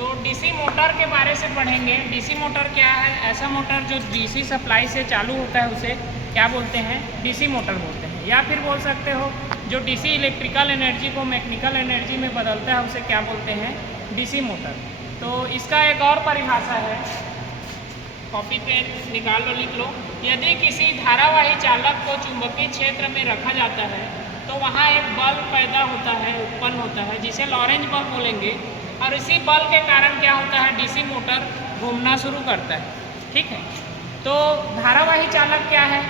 तो DC motor के बारे से पढ़ेंगे। डीसी मोटर क्या है? ऐसा मोटर जो डीसी सप्लाई से चालू होता है उसे क्या बोलते हैं? डीसी मोटर बोलते हैं। या फिर बोल सकते हो जो डीसी इलेक्ट्रिकल एनर्जी को मैकेनिकल एनर्जी में बदलता है उसे क्या बोलते हैं? DC motor. तो इसका एक और परिभाषा है, कॉपी पे निकाल लो, लिख लो। यदि किसी धारावाही चालक को चुंबकीय क्षेत्र में रखा जाता है तो वहाँ एक बल पैदा होता है, उत्पन्न होता है, जिसे लॉरेंज बल बोलेंगे। और इसी बल के कारण क्या होता है? डीसी मोटर घूमना शुरू करता है। ठीक है, तो धारावाही चालक क्या है?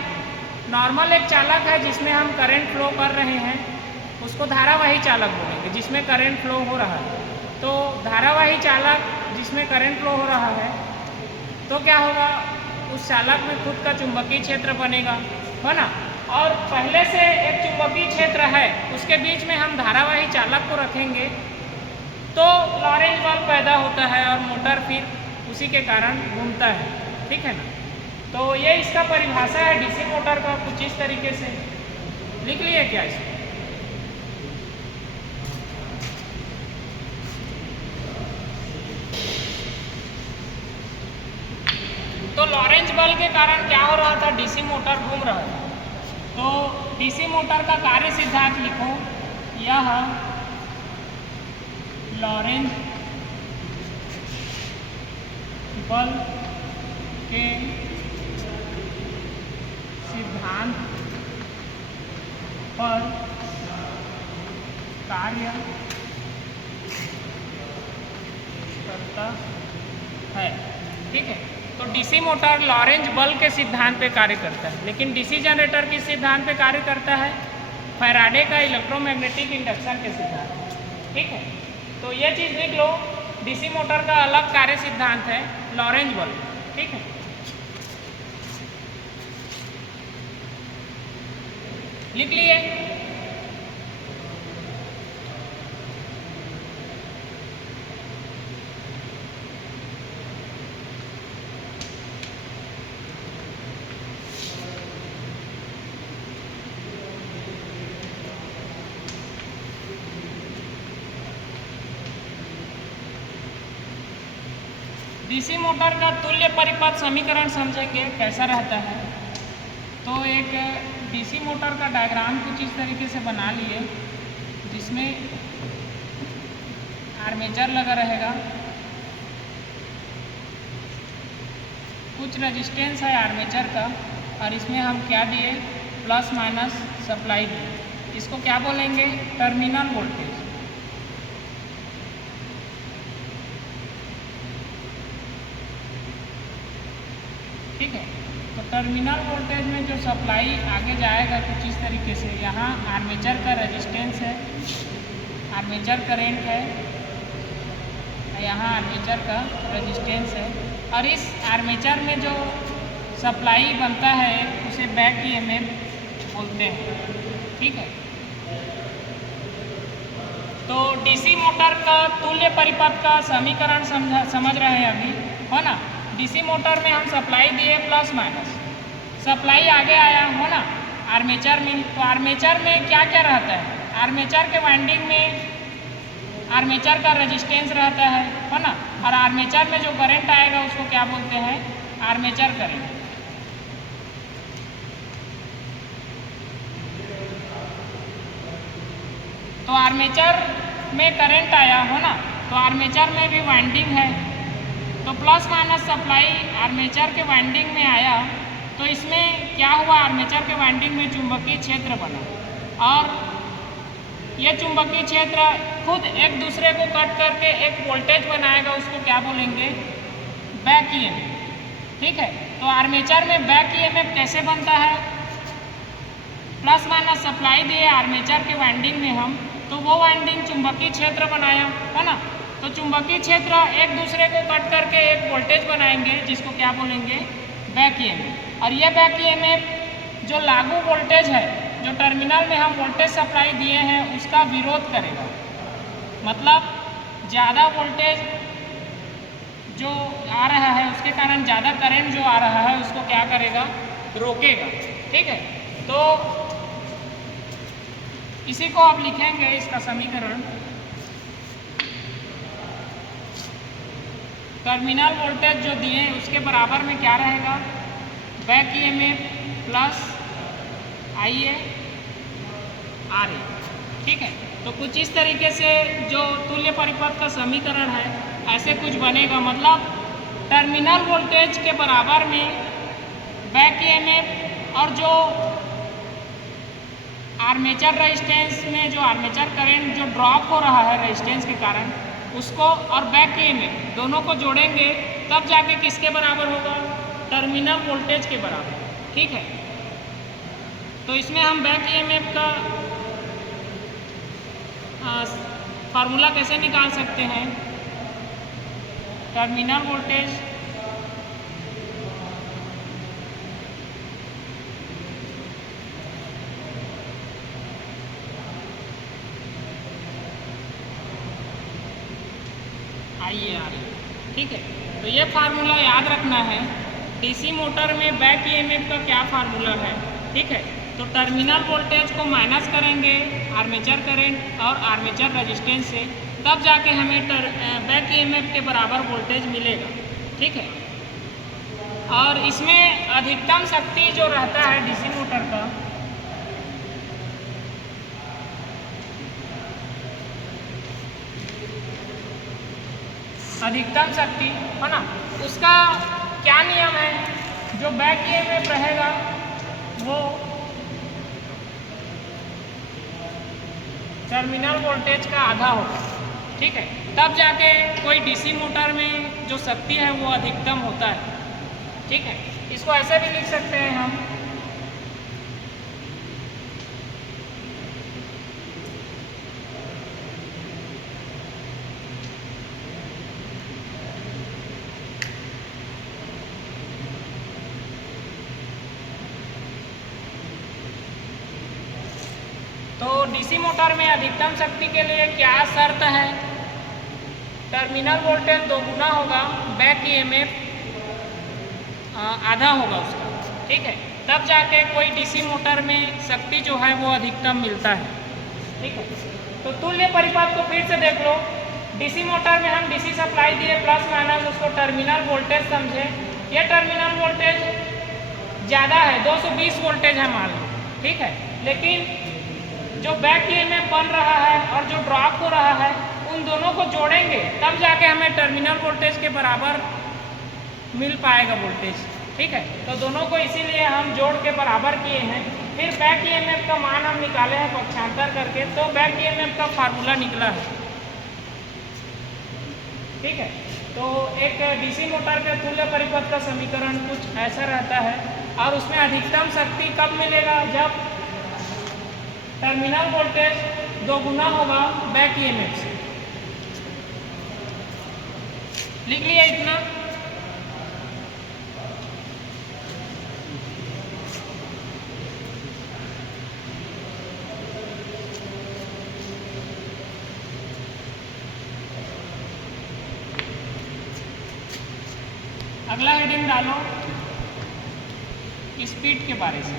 नॉर्मल एक चालक है जिसमें हम करंट फ्लो कर रहे हैं, उसको धारावाही चालक बोलेंगे, जिसमें करंट फ्लो हो रहा है। तो धारावाही चालक जिसमें करंट फ्लो हो रहा है तो क्या होगा? उस चालक में खुद का चुंबकीय क्षेत्र बनेगा, है ना। और पहले से एक चुंबकीय क्षेत्र है, उसके बीच में हम धारावाही चालक को रखेंगे तो लॉरेंज बल पैदा होता है और मोटर फिर उसी के कारण घूमता है। ठीक है ना। तो ये इसका परिभाषा है डीसी मोटर का, कुछ इस तरीके से लिख लिए क्या इसको? तो लॉरेंज बल के कारण क्या हो रहा था? डीसी मोटर घूम रहा था। तो डीसी मोटर का कार्य सिद्धांत लिखो। यह लॉरेंज बल के सिद्धांत पर कार्य करता है। ठीक है, तो डीसी मोटर लॉरेंज बल के सिद्धांत पे कार्य करता है। लेकिन डीसी जनरेटर किस सिद्धांत पे कार्य करता है? फैराडे का इलेक्ट्रोमैग्नेटिक इंडक्शन के सिद्धांत। ठीक है, तो ये चीज़ लिख लो। डीसी मोटर का अलग कार्य सिद्धांत है लॉरेंज बल। ठीक है, लिख लिए। डीसी मोटर का तुल्य परिपथ समीकरण समझेंगे कैसा रहता है। तो एक डीसी मोटर का डायग्राम कुछ इस तरीके से बना लिए, जिसमें आर्मेचर लगा रहेगा, कुछ रेजिस्टेंस है आर्मेचर का, और इसमें हम क्या दिए? प्लस माइनस सप्लाई दिए। इसको क्या बोलेंगे? Terminal voltage. ठीक है, तो टर्मिनल वोल्टेज में जो सप्लाई आगे जाएगा कुछ इस तरीके से, यहाँ आर्मेचर का रेजिस्टेंस है, आर्मेचर करंट है, यहाँ आर्मेचर का रेजिस्टेंस है, और इस आर्मेचर में जो सप्लाई बनता है उसे बैक ईएमएफ बोलते हैं। ठीक है, तो डीसी मोटर का तुल्य परिपथ का समीकरण समझ रहे हैं अभी, है ना। डीसी मोटर में हम सप्लाई दिए प्लस माइनस, सप्लाई आगे आया, हो ना, आर्मेचर में। तो आर्मेचर में क्या क्या रहता है? आर्मेचर के वाइंडिंग में आर्मेचर का रेजिस्टेंस रहता है ना। और आर्मेचर में जो करंट आएगा उसको क्या बोलते हैं? Armature current. तो आर्मेचर में करंट आया, हो ना, तो आर्मेचर में भी वाइंडिंग है, तो प्लस माइनस सप्लाई आर्मेचर के वाइंडिंग में आया, तो इसमें क्या हुआ? आर्मेचर के वाइंडिंग में चुंबकीय क्षेत्र बना, और ये चुंबकीय क्षेत्र खुद एक दूसरे को कट करके एक वोल्टेज बनाएगा, उसको क्या बोलेंगे? Back EMF. ठीक है, तो आर्मेचर में बैक ईएमएफ कैसे बनता है? प्लस माइनस सप्लाई दिए आर्मेचर के वाइंडिंग में हम, तो वो वाइंडिंग चुंबकीय क्षेत्र बनाया, है ना। तो चुंबकीय क्षेत्र एक दूसरे को कट करके एक वोल्टेज बनाएंगे, जिसको क्या बोलेंगे? Back EMF. और ये बैक ईएमएफ जो लागू वोल्टेज है, जो टर्मिनल में हम वोल्टेज सप्लाई दिए हैं, उसका विरोध करेगा। मतलब ज़्यादा वोल्टेज जो आ रहा है उसके कारण ज़्यादा करंट जो आ रहा है उसको क्या करेगा? रोकेगा। ठीक है, तो इसी को आप लिखेंगे, इसका समीकरण टर्मिनल वोल्टेज जो दिए उसके बराबर में क्या रहेगा, back EMF plus IA RA। ठीक है, तो कुछ इस तरीके से जो तुल्य परिपथ का समीकरण है ऐसे कुछ बनेगा। मतलब टर्मिनल वोल्टेज के बराबर में बैक ईएमएफ और जो आर्मेचर रेजिस्टेंस में जो आर्मेचर करंट जो ड्रॉप हो रहा है रेजिस्टेंस के कारण उसको और बैक ईएमएफ दोनों को जोड़ेंगे तब जाके किसके बराबर होगा, टर्मिनल वोल्टेज के बराबर। ठीक है, तो इसमें हम बैक ईएमएफ का फार्मूला कैसे निकाल सकते हैं। Terminal voltage IAR। ठीक है, तो ये फार्मूला याद रखना है। डीसी मोटर में बैक ईएमएफ का क्या फार्मूला है। ठीक है, तो टर्मिनल वोल्टेज को माइनस करेंगे आर्मेचर करंट और आर्मेचर रेजिस्टेंस से, तब जाके हमें बैक ईएमएफ के बराबर वोल्टेज मिलेगा। ठीक है, और इसमें अधिकतम शक्ति जो रहता है डीसी मोटर का, अधिकतम शक्ति है ना, उसका क्या नियम है, जो बैक ईएमएफ रहेगा वो टर्मिनल वोल्टेज का आधा होगा। ठीक है, तब जाके कोई डीसी मोटर में जो शक्ति है वो अधिकतम होता है। ठीक है, इसको ऐसे भी लिख सकते हैं हम, तो डीसी मोटर में अधिकतम शक्ति के लिए क्या शर्त है, टर्मिनल वोल्टेज दोगुना होगा, बैक ईएमएफ आधा होगा उसका। ठीक है, तब जाके कोई डीसी मोटर में शक्ति जो है वो अधिकतम मिलता है। ठीक है, तो तुल्य परिपथ को फिर से देख लो। डीसी मोटर में हम डीसी सप्लाई दिए प्लस माइनस, उसको टर्मिनल वोल्टेज समझे। ये टर्मिनल वोल्टेज ज़्यादा है, 220 वोल्टेज है मान लो। ठीक है, लेकिन जो बैक ईएमएफ बन रहा है और जो ड्रॉप हो रहा है उन दोनों को जोड़ेंगे तब जाके हमें टर्मिनल वोल्टेज के बराबर मिल पाएगा वोल्टेज। ठीक है, तो दोनों को इसीलिए हम जोड़ के बराबर किए हैं। फिर बैक ईएमएफ का मान हम निकाले हैं पक्षांतर करके, तो बैक ईएमएफ का फार्मूला निकला है। ठीक है, तो एक डीसी मोटर के तुल्य परिपथ का समीकरण कुछ ऐसा रहता है, और उसमें अधिकतम शक्ति कब मिलेगा, जब टर्मिनल वोल्टेज दोगुना होगा बैक ईएमएफ से। लिख लिया इतना। अगला हेडिंग डालो स्पीड के बारे से,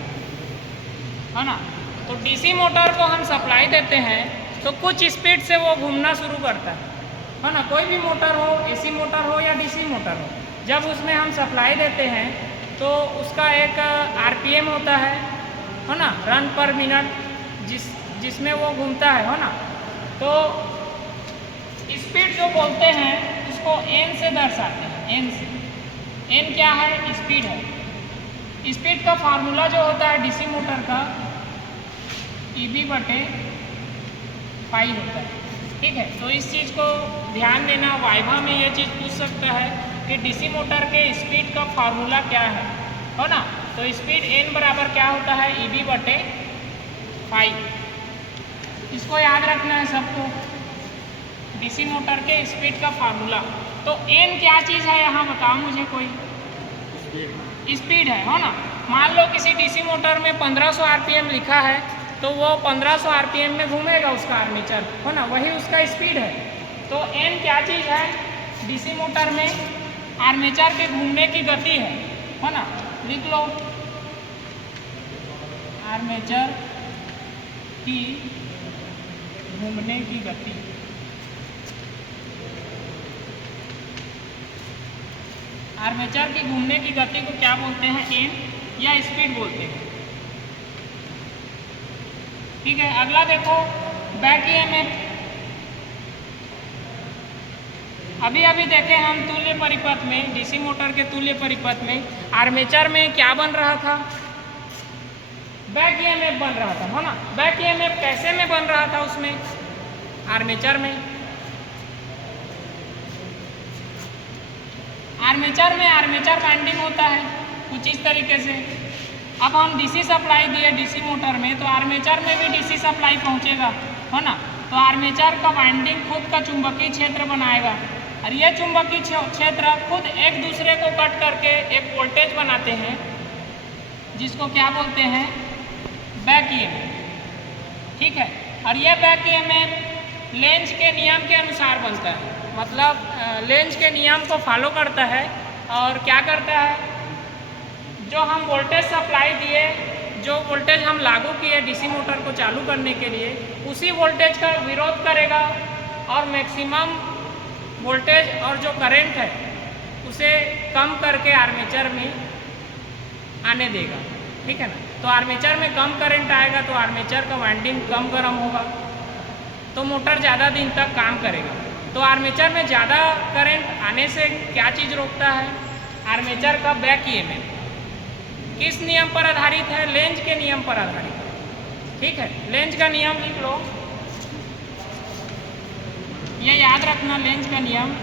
है ना। तो डीसी मोटर को हम सप्लाई देते हैं तो कुछ स्पीड से वो घूमना शुरू करता है ना। कोई भी मोटर हो, एसी मोटर हो या डीसी मोटर हो, जब उसमें हम सप्लाई देते हैं तो उसका एक आरपीएम होता है ना, रन पर मिनट, जिसमें वो घूमता है ना। तो स्पीड जो बोलते हैं उसको एन से दर्शाते हैं, एन से। एन क्या है, स्पीड है। स्पीड का फार्मूला जो होता है डीसी मोटर का EB/पाई होता है। ठीक है, तो इस चीज़ को ध्यान देना, वाइवा में ये चीज़ पूछ सकता है कि डीसी मोटर के स्पीड का फार्मूला क्या है ना। तो स्पीड एन बराबर क्या होता है, EB/पाई। इसको याद रखना है सबको, डीसी मोटर के स्पीड का फार्मूला। तो एन क्या चीज़ है यहाँ बताओ मुझे कोई, स्पीड है ना। मान लो किसी डीसी मोटर में 1500 आरपीएम लिखा है तो वो 1500 आरपीएम में घूमेगा उसका आर्मेचर, है ना, वही उसका स्पीड है। तो एन क्या चीज़ है, डीसी मोटर में आर्मेचर के घूमने की गति है ना। लिख लो, आर्मेचर की घूमने की गति। आर्मेचर की घूमने की गति को क्या बोलते हैं? एम या स्पीड बोलते हैं। ठीक है, अगला देखो बैक ईएमएफ। अभी अभी देखे हम तुल्य परिपथ में, डीसी मोटर के तुल्य परिपथ में आर्मेचर में क्या बन रहा था? बैक ईएमएफ बन रहा था, है ना। बैक ईएमएफ कैसे में बन रहा था? उसमें आर्मेचर में आर्मेचर वाइंडिंग होता है कुछ इस तरीके से। अब हम डीसी सप्लाई दिए डीसी मोटर में, तो आर्मेचर में भी डीसी सप्लाई पहुंचेगा, है ना। तो आर्मेचर का वाइंडिंग खुद का चुंबकीय क्षेत्र बनाएगा, और ये चुंबकीय क्षेत्र खुद एक दूसरे को कट करके एक वोल्टेज बनाते हैं, जिसको क्या बोलते हैं? Back EMF. ठीक है, और ये बैक ईएमएफ लेंज के नियम के अनुसार बनता है, मतलब लेंज के नियम को फॉलो करता है। और क्या करता है? जो हम वोल्टेज सप्लाई दिए, जो वोल्टेज हम लागू किए डीसी मोटर को चालू करने के लिए, उसी वोल्टेज का विरोध करेगा और मैक्सिमम वोल्टेज और जो करंट है उसे कम करके आर्मेचर में आने देगा। ठीक है ना। तो आर्मेचर में कम करंट आएगा तो आर्मेचर का वाइंडिंग कम गर्म होगा, तो मोटर ज़्यादा दिन तक काम करेगा। तो आर्मेचर में ज़्यादा करंट आने से क्या चीज़ रोकता है? आर्मेचर का बैक ईएमएफ। किस नियम पर आधारित है? लेंज के नियम पर आधारित है। ठीक है, लेंज का नियम लिख लो, ये याद रखना, लेंज का नियम।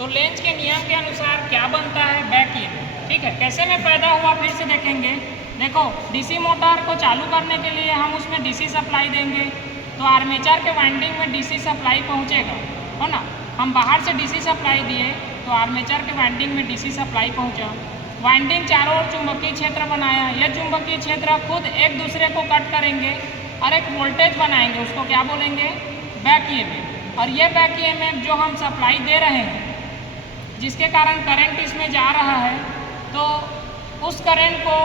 तो लेंज के नियम के अनुसार क्या बनता है? Back EMF. ठीक है, कैसे में पैदा हुआ फिर से देखेंगे। देखो, डीसी मोटर को चालू करने के लिए हम उसमें डीसी सप्लाई देंगे, तो आर्मेचर के वाइंडिंग में डीसी सप्लाई पहुंचेगा, है ना। हम बाहर से डीसी सप्लाई दिए तो आर्मेचर के वाइंडिंग में डीसी सप्लाई पहुंचा, वाइंडिंग चारों ओर चुंबकीय क्षेत्र बनाया। यह चुंबकीय क्षेत्र खुद एक दूसरे को कट करेंगे और एक वोल्टेज बनाएंगे, उसको क्या बोलेंगे? Back EMF. और ये बैक ईएमएफ जो हम सप्लाई दे रहे हैं, जिसके कारण करंट इसमें जा रहा है, तो उस करंट को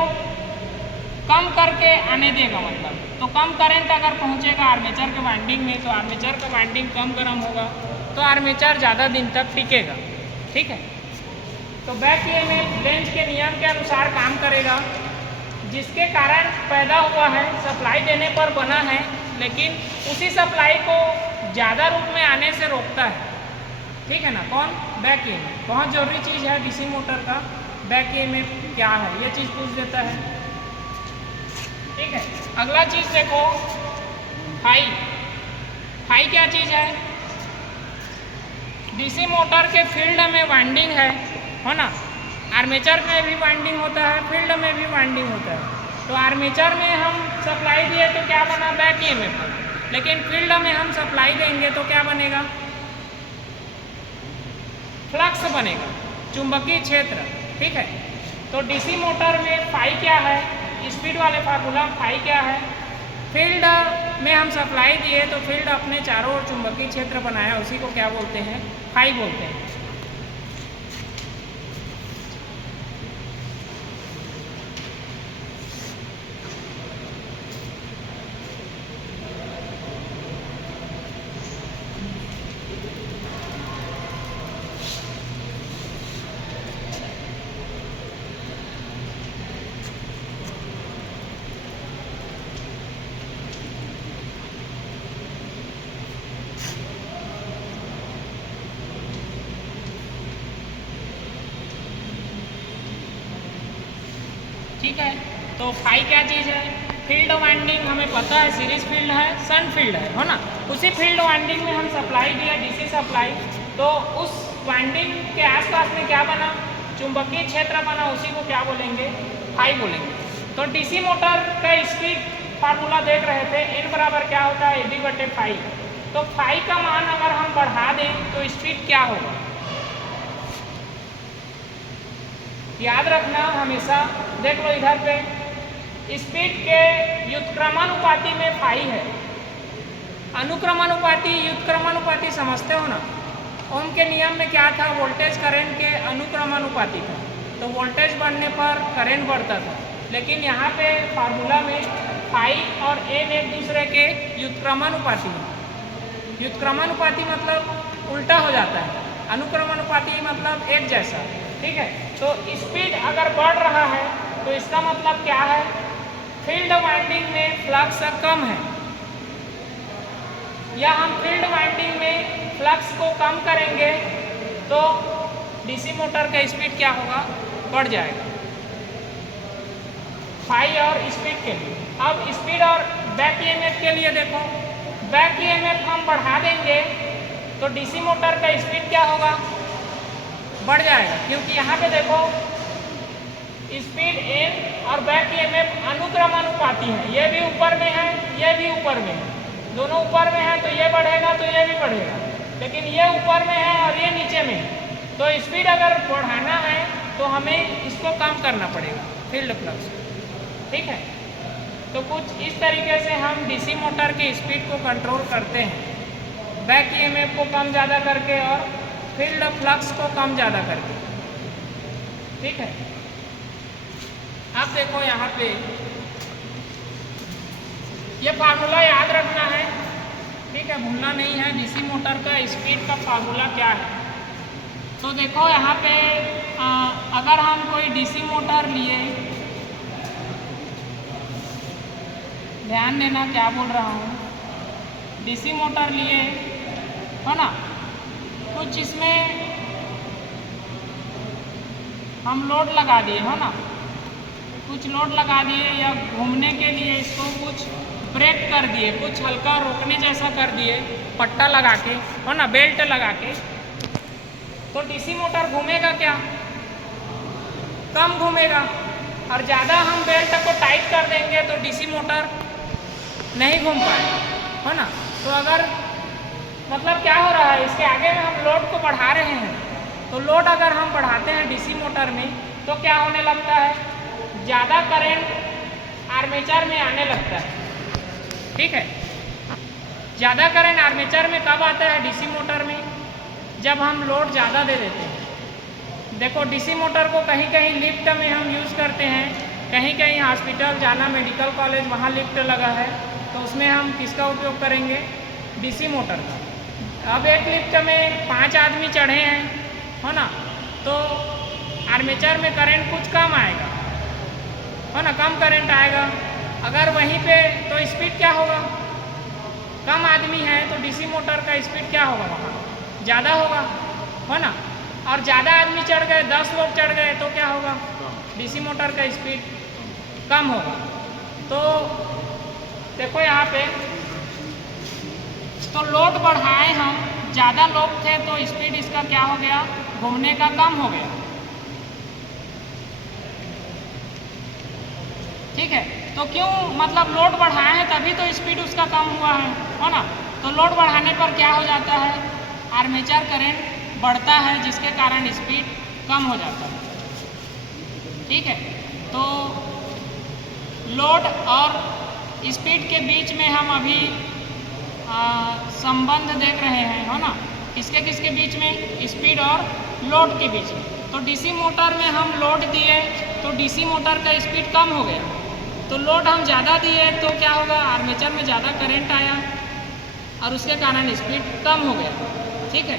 कम करके आने देगा। मतलब तो कम करंट अगर पहुंचेगा आर्मेचर के वाइंडिंग में, तो आर्मेचर का वाइंडिंग कम गर्म होगा, तो आर्मेचर ज़्यादा दिन तक टिकेगा। ठीक है, तो बैक ईएमएफ लेंज के नियम के अनुसार काम करेगा, जिसके कारण पैदा हुआ है, सप्लाई देने पर बना है, लेकिन उसी सप्लाई को ज़्यादा रूप में आने से रोकता है। ठीक है ना। कौन? Back EMF. बहुत जरूरी चीज़ है डीसी मोटर का, बैक ईएमएफ क्या है ये चीज़ पूछ देता है। ठीक है, अगला चीज़ देखो, फाई क्या चीज़ है? डीसी मोटर के फील्ड में वाइंडिंग है ना। आर्मेचर में भी वाइंडिंग होता है, फील्ड में भी वाइंडिंग होता है। तो आर्मेचर में हम सप्लाई दिए तो क्या बना? Back EMF. लेकिन फील्ड में हम सप्लाई देंगे तो क्या बनेगा? फ्लक्स बनेगा, चुंबकीय क्षेत्र। ठीक है, तो डीसी मोटर में फाई क्या है? स्पीड वाले फार्मूला फाई क्या है? फील्ड में हम सप्लाई दिए तो फील्ड अपने चारों ओर चुंबकीय क्षेत्र बनाया, उसी को क्या बोलते हैं? फाई बोलते हैं। ठीक है, तो फाई क्या चीज़ है? फील्ड वाइंडिंग हमें पता है, सीरीज फील्ड है, शन फील्ड है ना। उसी फील्ड वाइंडिंग में हम सप्लाई दिया डीसी सप्लाई, तो उस वाइंडिंग के आसपास में क्या बना? चुंबकीय क्षेत्र बना, उसी को क्या बोलेंगे? फाई बोलेंगे। तो डीसी मोटर का स्पीड फार्मूला देख रहे थे, एन बराबर क्या होता है? एबी बटे फाई। तो फाई का मान अगर हम बढ़ा दें तो स्पीड क्या होगा? याद रखना हमेशा, देख लो इधर पे स्पीड के व्युत्क्रमानुपाती में फाई है। अनुक्रमानुपाती व्युत्क्रमानुपाती समझते हो ना? ओम के नियम में क्या था? वोल्टेज करंट के अनुक्रमानुपाती था, तो वोल्टेज बढ़ने पर करंट बढ़ता था। लेकिन यहाँ पे फार्मूला में फाई और एन एक दूसरे के व्युत्क्रमानुपाती है। व्युत्क्रमानुपाती मतलब उल्टा हो जाता है, अनुक्रमानुपाती मतलब एक जैसा। ठीक है, तो स्पीड अगर बढ़ रहा है तो इसका मतलब क्या है? फील्ड वाइंडिंग में फ्लक्स कम है, या हम फील्ड वाइंडिंग में फ्लक्स को कम करेंगे तो डीसी मोटर का स्पीड क्या होगा? बढ़ जाएगा। फाई और स्पीड के लिए। अब स्पीड और बैक ईएमएफ के लिए देखो, बैक ईएमएफ हम बढ़ा देंगे तो डीसी मोटर का स्पीड क्या होगा? बढ़ जाएगा, क्योंकि यहाँ पे देखो स्पीड एन और बैक ईएमएफ अनुक्रमानुपाती है। ये भी ऊपर में है, ये भी ऊपर में है, दोनों ऊपर में है, तो ये बढ़ेगा तो ये भी बढ़ेगा। लेकिन ये ऊपर में है और ये नीचे में है, तो स्पीड अगर बढ़ाना है तो हमें इसको कम करना पड़ेगा, फील्ड फ्लक्स। ठीक है, तो कुछ इस तरीके से हम डीसी मोटर की स्पीड को कंट्रोल करते हैं, बैक ईएमएफ को कम ज़्यादा करके और फील्ड फ्लक्स को कम ज़्यादा करके। ठीक है, अब देखो यहाँ पे ये फार्मूला याद रखना है। ठीक है, भूलना नहीं है। डीसी मोटर का स्पीड का फार्मूला क्या है? तो देखो यहाँ पे अगर हम कोई डीसी मोटर लिए, ध्यान देना क्या बोल रहा हूँ, डीसी मोटर लिए हो ना, कुछ इसमें हम लोड लगा दिए हो ना, कुछ लोड लगा दिए या घूमने के लिए इसको कुछ ब्रेक कर दिए, कुछ हल्का रोकने जैसा कर दिए पट्टा लगा के हो ना, बेल्ट लगा के, तो डीसी मोटर घूमेगा क्या? कम घूमेगा। और ज़्यादा हम बेल्ट को टाइट कर देंगे तो डीसी मोटर नहीं घूम पाएगा, हो ना। तो अगर मतलब क्या हो रहा है, इसके आगे में हम लोड को बढ़ा रहे हैं, तो लोड अगर हम बढ़ाते हैं डीसी मोटर में तो क्या होने लगता है? ज़्यादा करंट आर्मेचर में आने लगता है। ठीक है, ज़्यादा करंट आर्मेचर में कब आता है डीसी मोटर में? जब हम लोड ज़्यादा दे देते हैं। देखो डीसी मोटर को कहीं कहीं लिफ्ट में हम यूज़ करते हैं, कहीं कहीं हॉस्पिटल जाना, मेडिकल कॉलेज, वहाँ लिफ्ट लगा है, तो उसमें हम किसका उपयोग करेंगे? डीसी मोटर का। अब एक लिफ्ट में 5 आदमी चढ़े हैं, हो ना, तो आर्मेचर में करंट कुछ कम आएगा, हो ना, कम करंट आएगा। अगर वहीं पे तो स्पीड क्या होगा? कम आदमी है तो डीसी मोटर का स्पीड क्या होगा? वहाँ ज़्यादा होगा, हो ना। और ज़्यादा आदमी चढ़ गए, 10 लोग चढ़ गए तो क्या होगा? डीसी मोटर का स्पीड कम होगा। तो देखो यहाँ पे, तो लोड बढ़ाए हम, ज़्यादा लोग थे तो स्पीड इसका क्या हो गया? घूमने का कम हो गया। ठीक है, तो क्यों? मतलब लोड बढ़ाए हैं तभी तो स्पीड उसका कम हुआ है, हो ना। तो लोड बढ़ाने पर क्या हो जाता है? आर्मेचर करंट बढ़ता है, जिसके कारण स्पीड कम हो जाता है। ठीक है, तो लोड और स्पीड के बीच में हम अभी संबंध देख रहे हैं, हो ना, किसके किसके बीच में? स्पीड और लोड के बीच में। तो डीसी मोटर में हम लोड दिए तो डीसी मोटर का स्पीड कम हो गया, तो लोड हम ज़्यादा दिए तो क्या होगा? आर्मेचर में ज़्यादा करंट आया और उसके कारण स्पीड कम हो गया। ठीक है,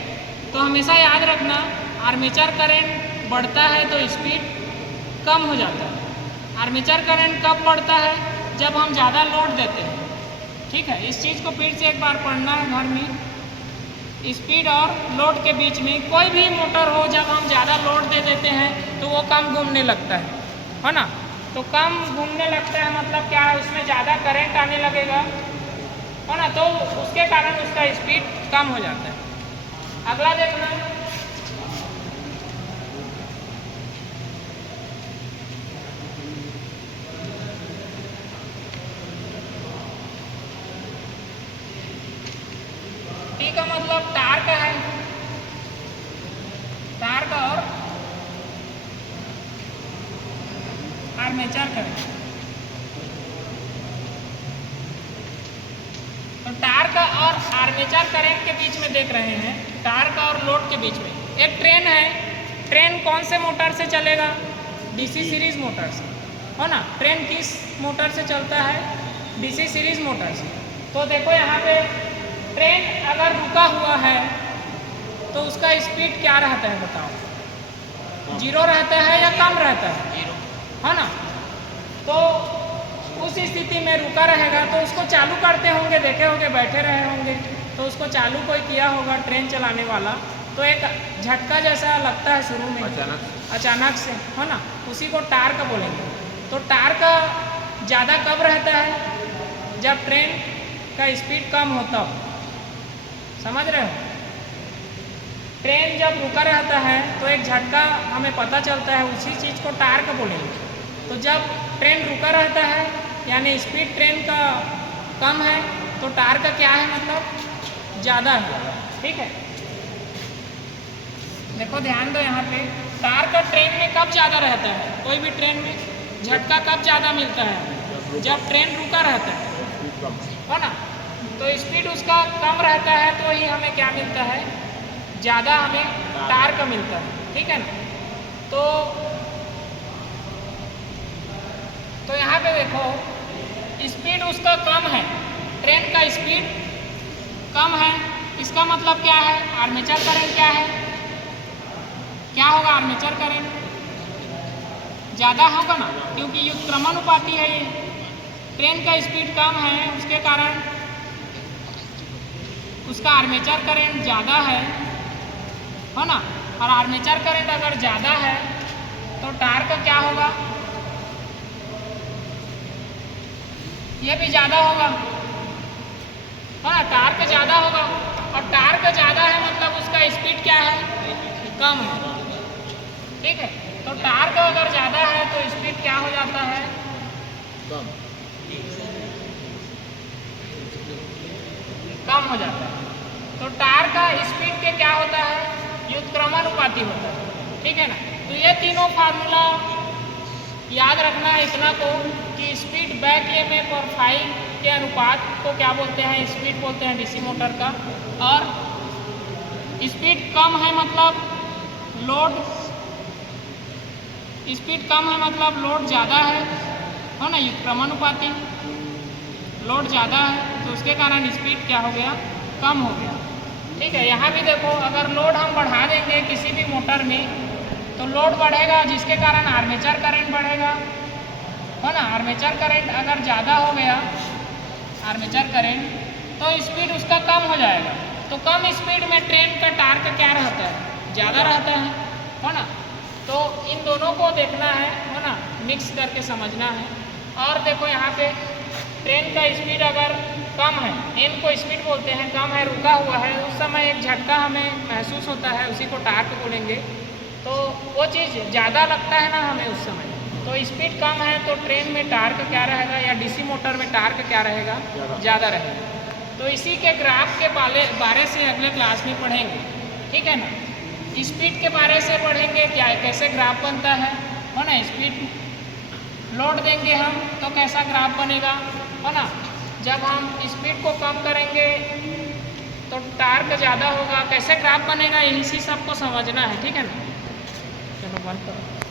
तो हमेशा याद रखना, आर्मेचर करंट बढ़ता है तो स्पीड कम हो जाता है। आर्मेचर करंट कब बढ़ता है? जब हम ज़्यादा लोड देते हैं। ठीक है, इस चीज़ को फिर से एक बार पढ़ना है घर में। स्पीड और लोड के बीच में कोई भी मोटर हो, जब हम ज़्यादा लोड दे देते हैं तो वो कम घूमने लगता है ना। तो कम घूमने लगता है मतलब क्या है? उसमें ज़्यादा करंट आने लगेगा, है ना, तो उसके कारण उसका स्पीड कम हो जाता है। अगला देखना, टी का मतलब टार्क है, टार्क और आर्मेचर करंट। तो टार्क और आर्मेचर करंट के बीच में देख रहे हैं, टार्क और लोड के बीच में एक ट्रेन है। ट्रेन कौन से मोटर से चलेगा? डीसी सीरीज मोटर से, है ना। ट्रेन किस मोटर से चलता है? डीसी सीरीज मोटर से। तो देखो यहाँ पे ट्रेन अगर रुका हुआ है तो उसका स्पीड क्या रहता है बताओ? जीरो रहता है या कम रहता है? जीरो, है ना। तो उस स्थिति में रुका रहेगा तो उसको चालू करते होंगे, देखे होंगे, बैठे रहे होंगे तो उसको चालू कोई किया होगा ट्रेन चलाने वाला, तो एक झटका जैसा लगता है शुरू में, अचानक से, है ना। उसी को टार्क बोलेंगे। तो टार्क ज़्यादा कब रहता है? जब ट्रेन का स्पीड कम होता हो, समझ रहे हो। ट्रेन जब रुका रहता है तो एक झटका हमें पता चलता है, उसी चीज़ को टार्क बोलेंगे। तो जब ट्रेन रुका रहता है यानी स्पीड ट्रेन का कम है तो टार्क क्या है? मतलब ज़्यादा है, ठीक है। देखो ध्यान दो यहाँ पे, टार्क ट्रेन में कब ज़्यादा रहता है? कोई भी ट्रेन में झटका कब ज़्यादा मिलता है? जब ट्रेन रुका रहता है ना। तो स्पीड उसका कम रहता है तो ही हमें क्या मिलता है? ज़्यादा हमें टार्क मिलता है, ठीक है ना। तो यहाँ पे देखो स्पीड उसका कम है, ट्रेन का स्पीड कम है, इसका मतलब क्या है? आर्मेचर करंट क्या है? क्या होगा? आर्मेचर करंट ज़्यादा होगा ना, क्योंकि व्युत्क्रमानुपाती है ये। ट्रेन का स्पीड कम है उसके कारण उसका आर्मेचर करंट ज़्यादा है ना। और आर्मेचर करंट अगर ज़्यादा है तो टार्क क्या होगा? ये भी ज़्यादा होगा, है ना। टार्क ज़्यादा होगा और टार्क ज़्यादा है मतलब उसका स्पीड क्या है? कम है, ठीक है। तो टार्क अगर ज़्यादा है तो स्पीड क्या हो जाता है? कम हो जाता है। तो टार्क का स्पीड के क्या होता है? व्युत्क्रमानुपाती होता है, ठीक है ना। तो ये तीनों फार्मूला याद रखना है इतना को कि स्पीड बैक ईएमएफ और फाई के अनुपात को क्या बोलते हैं? स्पीड बोलते हैं डीसी मोटर का। और स्पीड कम है मतलब लोड, स्पीड कम है मतलब लोड ज़्यादा है ना। व्युत्क्रमानुपाती, लोड ज़्यादा है तो उसके कारण स्पीड क्या हो गया? कम हो गया, ठीक है। यहाँ भी देखो अगर लोड हम बढ़ा देंगे किसी भी मोटर में तो लोड बढ़ेगा जिसके कारण आर्मेचर करंट बढ़ेगा, है ना। आर्मेचर करंट अगर ज़्यादा हो गया, आर्मेचर करंट, तो स्पीड उसका कम हो जाएगा। तो कम स्पीड में ट्रेन का टार्क क्या रहता है? ज़्यादा रहता है ना। तो इन दोनों को देखना है ना, मिक्स करके समझना है। और देखो यहाँ पे ट्रेन का स्पीड अगर कम है, एन को स्पीड बोलते हैं, कम है, रुका हुआ है, उस समय एक झटका हमें महसूस होता है, उसी को टार्क बोलेंगे। तो वो चीज़ ज़्यादा लगता है ना हमें उस समय। तो स्पीड कम है तो ट्रेन में टार्क क्या रहेगा, या डीसी मोटर में टार्क क्या रहेगा? ज़्यादा रहेगा। तो इसी के ग्राफ के बारे से अगले क्लास में पढ़ेंगे, ठीक है ना। स्पीड के बारे से पढ़ेंगे क्या, कैसे ग्राफ बनता है ना। स्पीड लोड देंगे हम तो कैसा ग्राफ बनेगा, है ना। जब हम स्पीड को कम करेंगे तो टार्क ज़्यादा होगा, कैसे ग्राफ बनेगा, इसी सब को समझना है, ठीक है ना। चलो बंद करो।